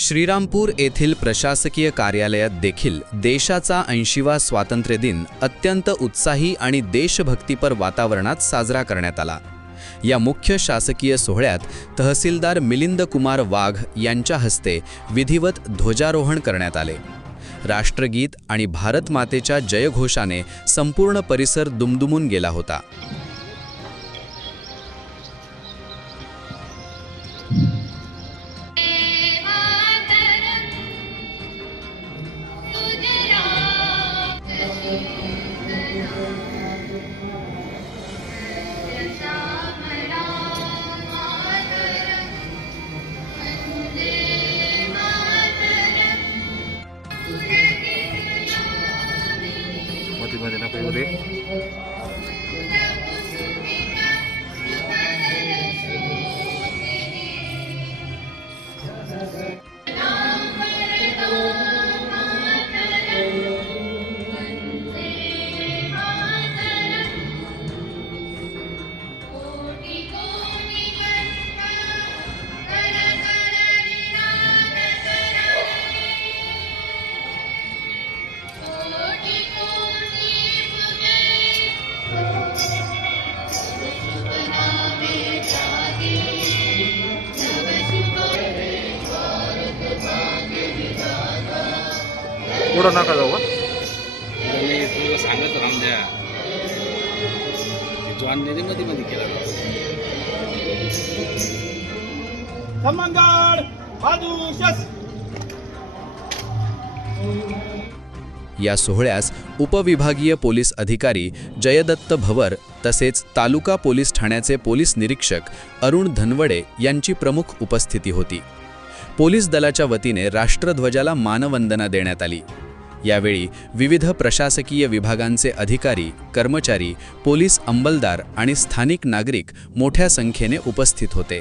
श्रीरामपूर येथील प्रशासकीय कार्यालयात देखील देशाचा 80वा स्वातंत्र्य दिन अत्यंत उत्साही आणि देशभक्तीपर वातावरणात साजरा करण्यात आला। या मुख्य शासकीय सोहळ्यात तहसीलदार मिलिंद कुमार वाघ यांच्या हस्ते विधिवत ध्वजारोहण करण्यात आले। राष्ट्रगीत आणि भारत मातेच्या जयघोषाने संपूर्ण परिसर दुमदुमून गेला होता। पुढं नका जाऊ। मी तुला सांगत राहून द्या, जॉन मध्ये केला या सोहळ्यास उपविभागीय पोलीस अधिकारी जयदत्त भवर तसेच तालुका पोलीस ठाण्याचे पोलीस निरीक्षक अरुण धनवडे यांची प्रमुख उपस्थिती होती। पोलीस दलाच्या वतीने राष्ट्रध्वजाला मानवंदना देण्यात आली। यावेळी विविध प्रशासकीय विभागांचे अधिकारी, कर्मचारी, पोलीस अंमलदार आणि स्थानिक नागरिक मोठ्या संख्येने उपस्थित होते।